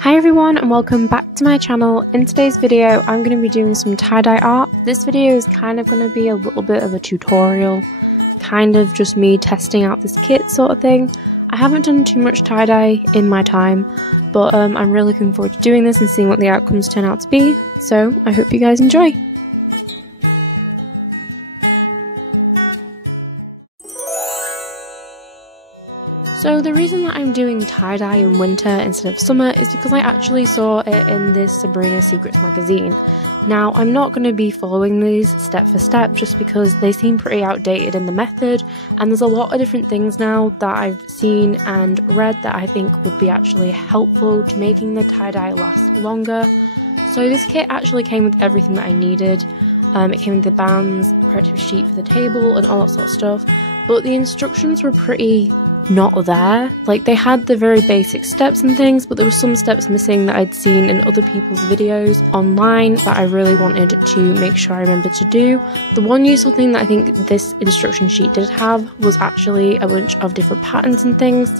Hi everyone and welcome back to my channel. In today's video I'm going to be doing some tie-dye art. This video is kind of going to be a little bit of a tutorial, kind of just me testing out this kit sort of thing. I haven't done too much tie-dye in my time, but I'm really looking forward to doing this and seeing what the outcomes turn out to be, so I hope you guys enjoy. So the reason that I'm doing tie-dye in winter instead of summer is because I actually saw it in this Sabrina Secrets magazine. Now I'm not going to be following these step for step just because they seem pretty outdated in the method, and there's a lot of different things now that I've seen and read that I think would be actually helpful to making the tie-dye last longer. So this kit actually came with everything that I needed. It came with the bands, protective sheet for the table and all that sort of stuff, but the instructions were pretty not there. Like, they had the very basic steps and things, but there were some steps missing that I'd seen in other people's videos online that I really wanted to make sure I remembered to do. The one useful thing that I think this instruction sheet did have was actually a bunch of different patterns and things.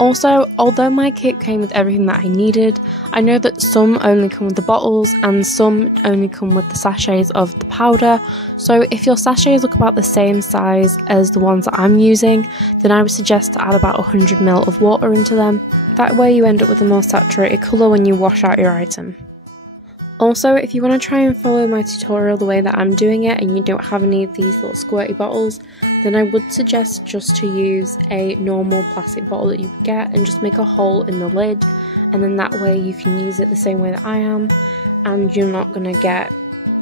Also, although my kit came with everything that I needed, I know that some only come with the bottles and some only come with the sachets of the powder, so if your sachets look about the same size as the ones that I'm using, then I would suggest to add about 100 ml of water into them. That way you end up with a more saturated colour when you wash out your item. Also, if you want to try and follow my tutorial the way that I'm doing it and you don't have any of these little squirty bottles, then I would suggest just to use a normal plastic bottle that you get and just make a hole in the lid, and then that way you can use it the same way that I am and you're not going to get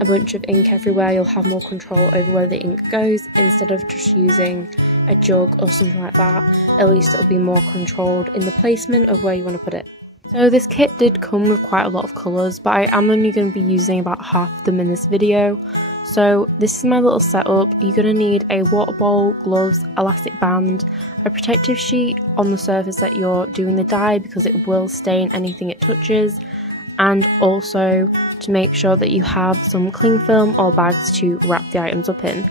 a bunch of ink everywhere. You'll have more control over where the ink goes instead of just using a jug or something like that. At least it'll be more controlled in the placement of where you want to put it. So this kit did come with quite a lot of colours, but I am only going to be using about half of them in this video. So this is my little setup. You're going to need a water bowl, gloves, elastic band, a protective sheet on the surface that you're doing the dye because it will stain anything it touches, and also to make sure that you have some cling film or bags to wrap the items up in.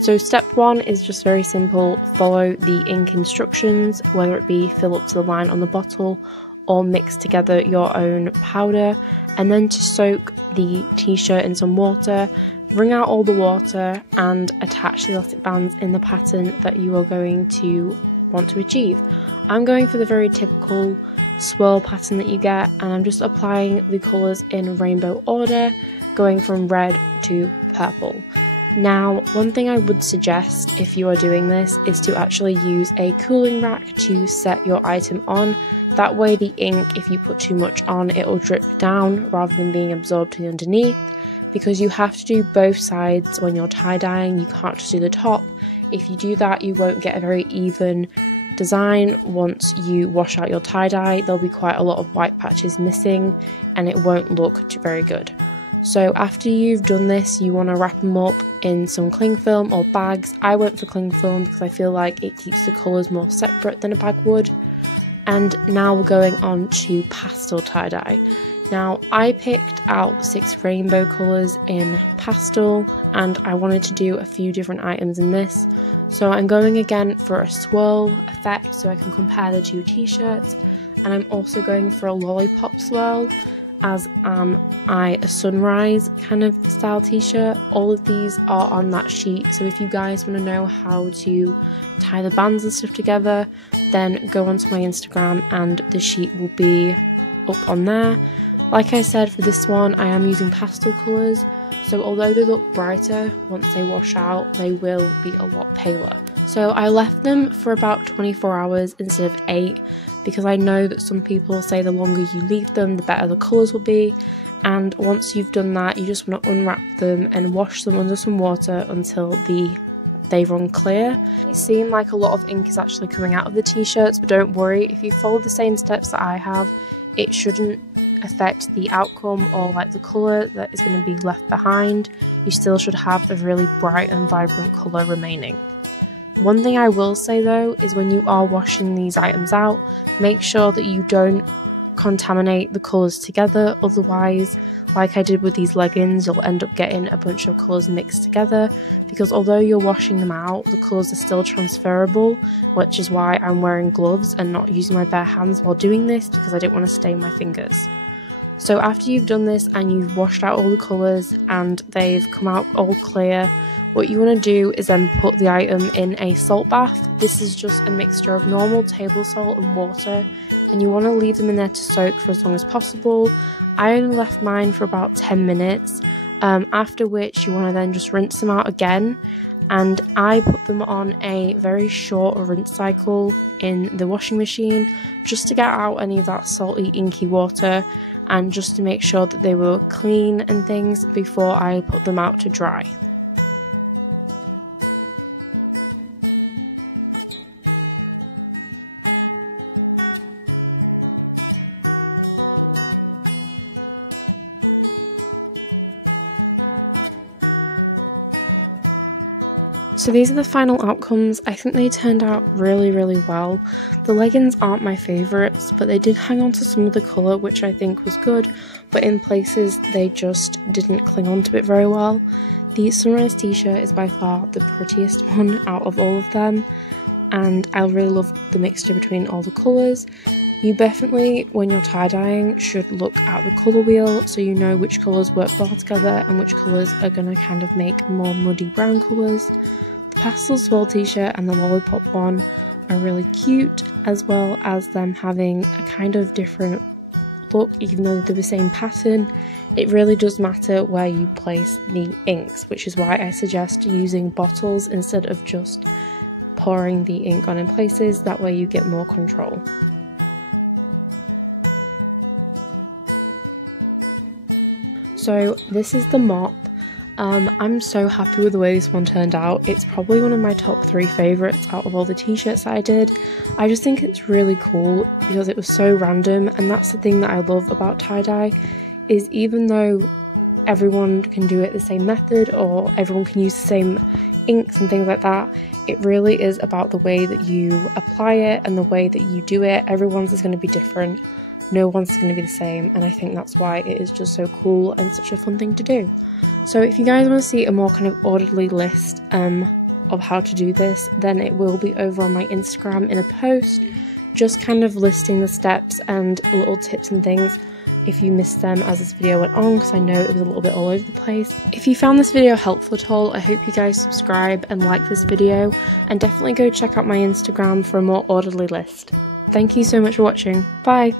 So step one is just very simple. Follow the ink instructions, whether it be fill up to the line on the bottle or mix together your own powder, and then to soak the t-shirt in some water, wring out all the water and attach the elastic bands in the pattern that you are going to want to achieve. I'm going for the very typical swirl pattern that you get, and I'm just applying the colours in rainbow order, going from red to purple. Now, one thing I would suggest if you are doing this is to actually use a cooling rack to set your item on. That way the ink, if you put too much on, it will drip down rather than being absorbed to the underneath, because you have to do both sides when you're tie-dyeing. You can't just do the top. If you do that, you won't get a very even design. Once you wash out your tie-dye, there'll be quite a lot of white patches missing and it won't look very good. So after you've done this, you want to wrap them up in some cling film or bags. I went for cling film because I feel like it keeps the colours more separate than a bag would. And now we're going on to pastel tie-dye. Now I picked out 6 rainbow colours in pastel and I wanted to do a few different items in this. So I'm going again for a swirl effect so I can compare the two t-shirts, and I'm also going for a lollipop swirl, as am I a sunrise kind of style t-shirt. All of these are on that sheet, so if you guys want to know how to tie the bands and stuff together, then go onto my Instagram and the sheet will be up on there. Like I said, for this one I am using pastel colours, so although they look brighter, once they wash out they will be a lot paler. So I left them for about 24 hours instead of 8, because I know that some people say the longer you leave them the better the colours will be, and once you've done that you just want to unwrap them and wash them under some water until they run clear. It seems like a lot of ink is actually coming out of the t-shirts, but don't worry, if you follow the same steps that I have, it shouldn't affect the outcome or like the colour that is going to be left behind. You still should have a really bright and vibrant colour remaining. One thing I will say though is when you are washing these items out, make sure that you don't contaminate the colours together, otherwise, like I did with these leggings, you'll end up getting a bunch of colours mixed together, because although you're washing them out, the colours are still transferable, which is why I'm wearing gloves and not using my bare hands while doing this, because I don't want to stain my fingers. So after you've done this and you've washed out all the colours and they've come out all clear, what you want to do is then put the item in a salt bath. This is just a mixture of normal table salt and water, and you want to leave them in there to soak for as long as possible. I only left mine for about 10 minutes, after which you want to then just rinse them out again. And I put them on a very short rinse cycle in the washing machine just to get out any of that salty, inky water, and just to make sure that they were clean and things before I put them out to dry. So these are the final outcomes. I think they turned out really well. The leggings aren't my favourites, but they did hang on to some of the colour, which I think was good, but in places they just didn't cling on to it very well. The Sunrise t-shirt is by far the prettiest one out of all of them, and I really love the mixture between all the colours. You definitely, when you're tie-dyeing, should look at the colour wheel so you know which colours work well together and which colours are going to kind of make more muddy brown colours. The Pastel Swirl t-shirt and the Lollipop one are really cute, as well as them having a kind of different look even though they're the same pattern. It really does matter where you place the inks, which is why I suggest using bottles instead of just pouring the ink on in places. That way you get more control. So this is the mop. I'm so happy with the way this one turned out. It's probably one of my top 3 favourites out of all the t-shirts that I did. I just think it's really cool because it was so random, and that's the thing that I love about tie-dye, is even though everyone can do it the same method or everyone can use the same inks and things like that, it really is about the way that you apply it and the way that you do it. Everyone's is going to be different. No one's going to be the same, and I think that's why it is just so cool and such a fun thing to do. So if you guys want to see a more kind of orderly list of how to do this, then it will be over on my Instagram in a post, just kind of listing the steps and little tips and things if you missed them as this video went on, because I know it was a little bit all over the place. If you found this video helpful at all, I hope you guys subscribe and like this video, and definitely go check out my Instagram for a more orderly list. Thank you so much for watching. Bye!